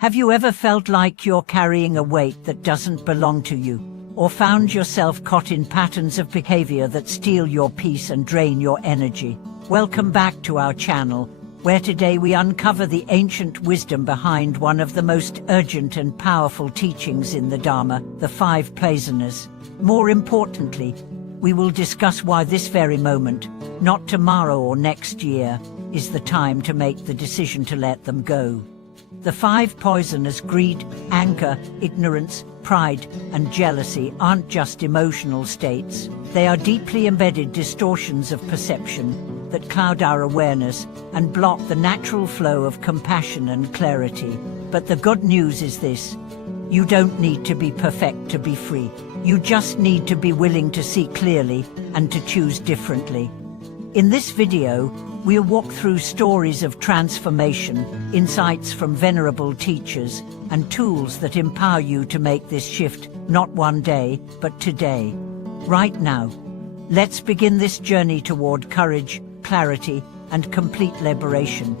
Have you ever felt like you're carrying a weight that doesn't belong to you? Or found yourself caught in patterns of behavior that steal your peace and drain your energy? Welcome back to our channel, where today we uncover the ancient wisdom behind one of the most urgent and powerful teachings in the Dharma, the five Paisanas. More importantly, we will discuss why this very moment, not tomorrow or next year, is the time to make the decision to let them go. The five poisoners, greed, anger, ignorance, pride, and jealousy, aren't just emotional states. They are deeply embedded distortions of perception that cloud our awareness and block the natural flow of compassion and clarity. But the good news is this: you don't need to be perfect to be free. You just need to be willing to see clearly and to choose differently. In this video, we'll walk through stories of transformation, insights from venerable teachers, and tools that empower you to make this shift, not one day, but today. Right now. Let's begin this journey toward courage, clarity, and complete liberation.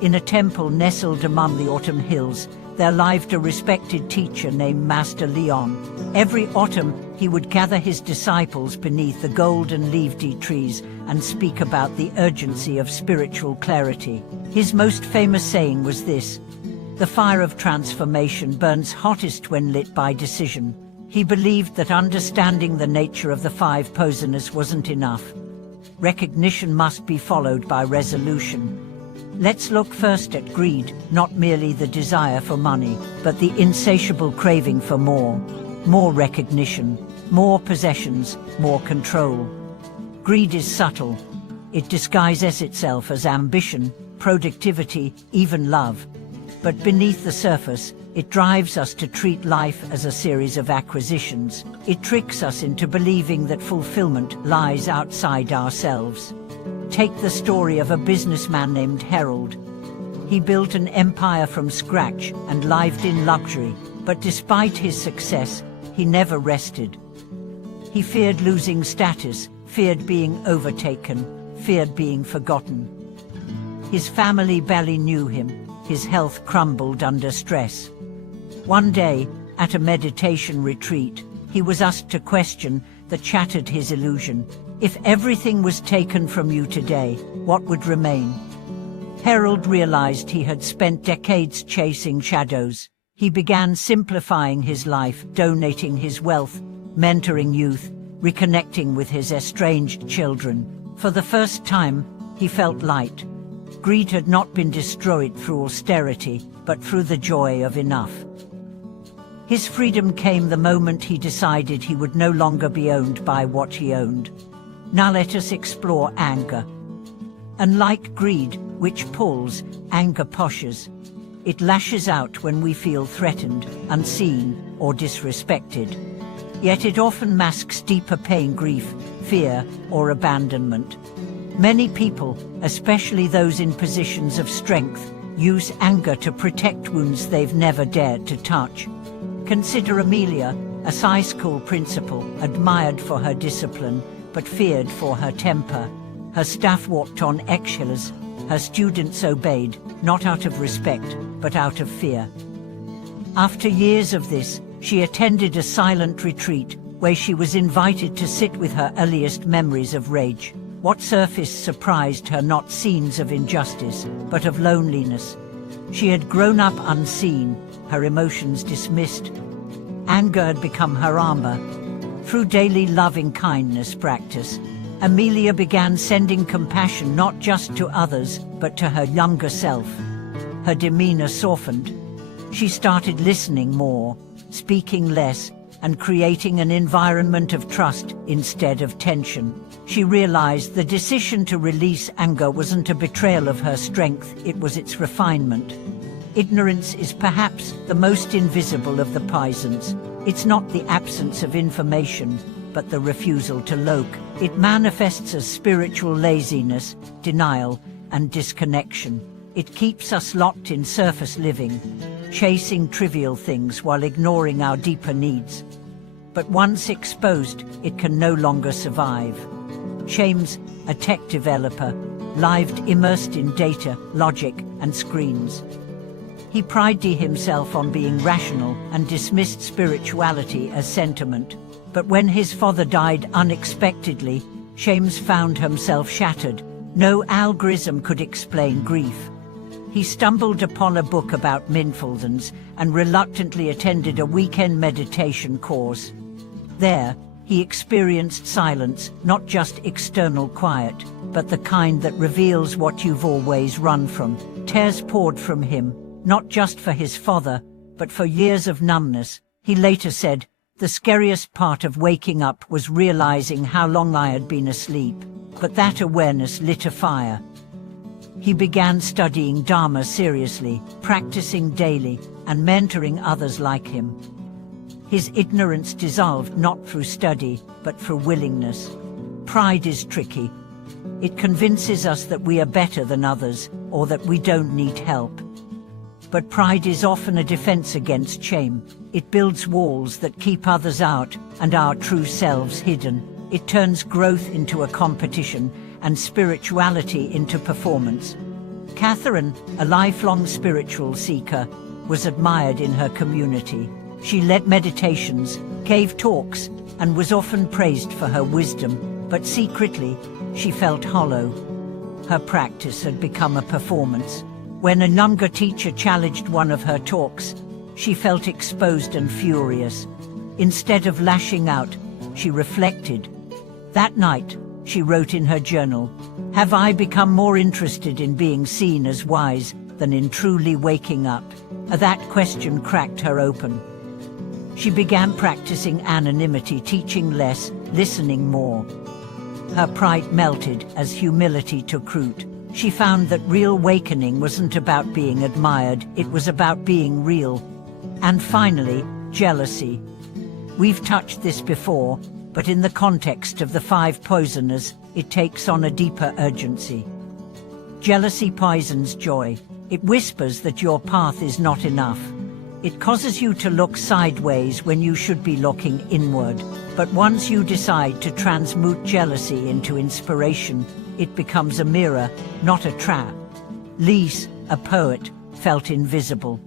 In a temple nestled among the autumn hills, there lived a respected teacher named Master Leon. Every autumn, he would gather his disciples beneath the golden leafy trees and speak about the urgency of spiritual clarity. His most famous saying was this: "The fire of transformation burns hottest when lit by decision." He believed that understanding the nature of the five Paisanas wasn't enough. Recognition must be followed by resolution. Let's look first at greed, not merely the desire for money, but the insatiable craving for more. More recognition, more possessions, more control. Greed is subtle. It disguises itself as ambition, productivity, even love. But beneath the surface, it drives us to treat life as a series of acquisitions. It tricks us into believing that fulfillment lies outside ourselves. Take the story of a businessman named Harold. He built an empire from scratch and lived in luxury, but despite his success, he never rested. He feared losing status, feared being overtaken, feared being forgotten. His family barely knew him. His health crumbled under stress. One day, at a meditation retreat, he was asked a question that shattered his illusion. If everything was taken from you today, what would remain? Harold realized he had spent decades chasing shadows. He began simplifying his life, donating his wealth, mentoring youth, reconnecting with his estranged children. For the first time, he felt light. Greed had not been destroyed through austerity, but through the joy of enough. His freedom came the moment he decided he would no longer be owned by what he owned. Now let us explore anger. Unlike greed, which pulls, anger pushes. It lashes out when we feel threatened, unseen, or disrespected. Yet it often masks deeper pain, grief, fear, or abandonment. Many people, especially those in positions of strength, use anger to protect wounds they've never dared to touch. Consider Amelia, a high school principal, admired for her discipline, but feared for her temper. Her staff walked on eggshells. Her students obeyed, not out of respect, but out of fear. After years of this, she attended a silent retreat, where she was invited to sit with her earliest memories of rage. What surfaced surprised her not scenes of injustice, but of loneliness. She had grown up unseen, her emotions dismissed. Anger had become her armor. Through daily loving-kindness practice, Amelia began sending compassion not just to others, but to her younger self. Her demeanor softened. She started listening more, speaking less, and creating an environment of trust instead of tension. She realized the decision to release anger wasn't a betrayal of her strength, it was its refinement. Ignorance is perhaps the most invisible of the Paisanas. It's not the absence of information, but the refusal to look. It manifests as spiritual laziness, denial, and disconnection. It keeps us locked in surface living, chasing trivial things while ignoring our deeper needs. But once exposed, it can no longer survive. James, a tech developer, lived immersed in data, logic, and screens. He prided himself on being rational and dismissed spirituality as sentiment. But when his father died unexpectedly, James found himself shattered. No algorithm could explain grief. He stumbled upon a book about mindfulness and reluctantly attended a weekend meditation course. There, he experienced silence, not just external quiet, but the kind that reveals what you've always run from. Tears poured from him, not just for his father, but for years of numbness. He later said, "The scariest part of waking up was realizing how long I had been asleep." But that awareness lit a fire. He began studying Dharma seriously, practicing daily, and mentoring others like him. His ignorance dissolved not through study, but through willingness. Pride is tricky. It convinces us that we are better than others, or that we don't need help. But pride is often a defense against shame. It builds walls that keep others out and our true selves hidden. It turns growth into a competition and spirituality into performance. Catherine, a lifelong spiritual seeker, was admired in her community. She led meditations, gave talks, and was often praised for her wisdom, but secretly, she felt hollow. Her practice had become a performance. When a younger teacher challenged one of her talks, she felt exposed and furious. Instead of lashing out, she reflected. That night, she wrote in her journal, "Have I become more interested in being seen as wise than in truly waking up?" That question cracked her open. She began practicing anonymity, teaching less, listening more. Her pride melted as humility took root. She found that real awakening wasn't about being admired, it was about being real. And finally, jealousy. We've touched this before, but in the context of the 5 poisoners, it takes on a deeper urgency. Jealousy poisons joy. It whispers that your path is not enough. It causes you to look sideways when you should be looking inward. But once you decide to transmute jealousy into inspiration, it becomes a mirror, not a trap. Lys, a poet, felt invisible.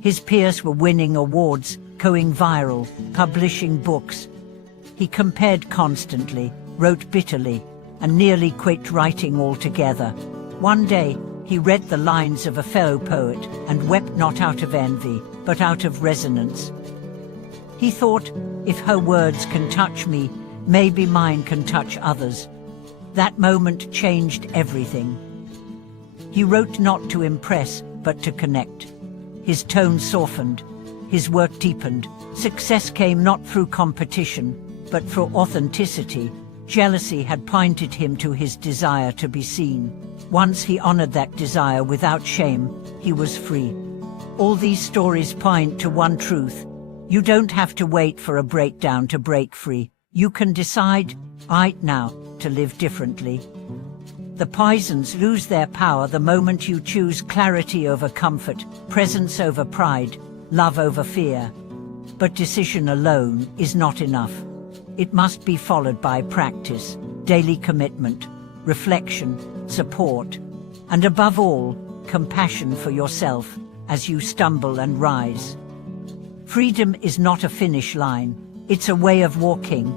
His peers were winning awards, going viral, publishing books. He compared constantly, wrote bitterly, and nearly quit writing altogether. One day, he read the lines of a fellow poet and wept not out of envy, but out of resonance. He thought, if her words can touch me, maybe mine can touch others. That moment changed everything. He wrote not to impress, but to connect. His tone softened, his work deepened. Success came not through competition, but through authenticity. Jealousy had pointed him to his desire to be seen. Once he honored that desire without shame, he was free. All these stories point to one truth. You don't have to wait for a breakdown to break free. You can decide, right now, to live differently. The poisons lose their power the moment you choose clarity over comfort, presence over pride, love over fear. But decision alone is not enough. It must be followed by practice, daily commitment, reflection, support, and above all, compassion for yourself as you stumble and rise. Freedom is not a finish line. It's a way of walking,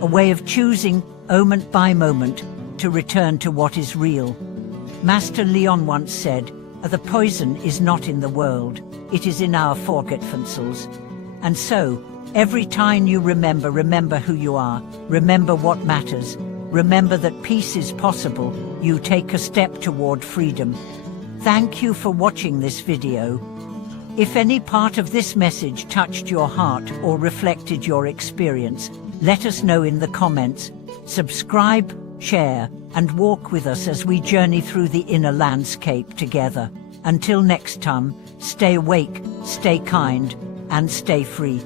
a way of choosing, moment by moment, to return to what is real. Master Leon once said, "The poison is not in the world, it is in our forgetfulness." And so, every time you remember who you are, remember what matters, remember that peace is possible, you take a step toward freedom. Thank you for watching this video. If any part of this message touched your heart or reflected your experience, let us know in the comments. Subscribe, share, and walk with us as we journey through the inner landscape together. Until next time, stay awake, stay kind, and stay free.